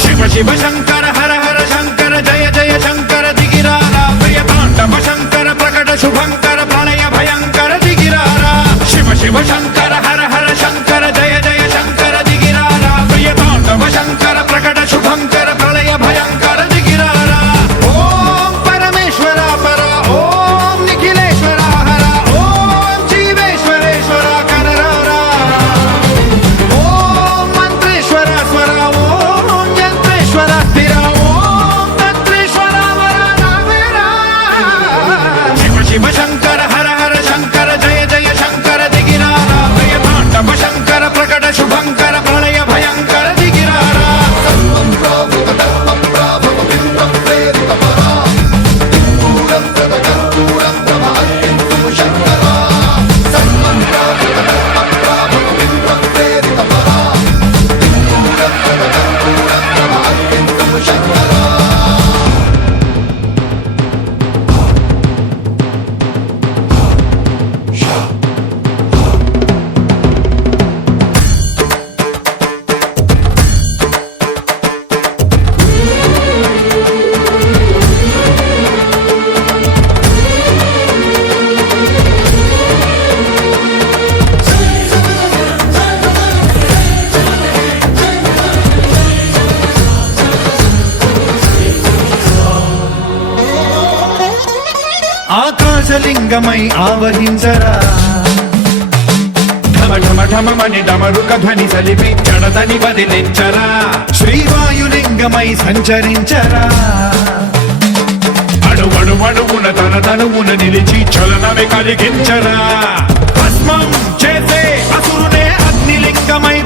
शिव शिव शंकर हर हर शंकर जय जय शंकर दिगिरारा प्रिय तांडव शंकर प्रकट शुभंकर प्रलय भयंकर दिगिरारा शिव शिव शंकर हर हर शंकर जय जय शंकर दिगिरारा प्रिय तांडव शंकर प्रकट शुभंकर प्रलय भयंकर दिगिरारा ओम परमेश्वर पर ओम निखिलेश्वर हर ओम जीवेश्वरेश्वर कनरारा ओम मंत्रेश्वर स्वर ओम यंत्रेश्वर स्थिर ओम तंत्रेश्वर वरदावेरा शिव शिव शंकर हर हर शंकर जय जय शंकर दिगिरारा प्रिय तांडव शंकर प्रकट शुभंकर प्रलय भयंकर दिगिरारा ఆకాశలింగమై ఆవహించరా ఢమ ఢమ ఢమమని డమరుక ధ్వని సలిపి జడదని వదిలించరా శ్రీవాయులింగమై సంచరించరా అడుగడుగడుగున తన తనువున నిలిచి చలనమే కలిగించరా భస్మం చేసే అసురునే అగ్నిలింగమై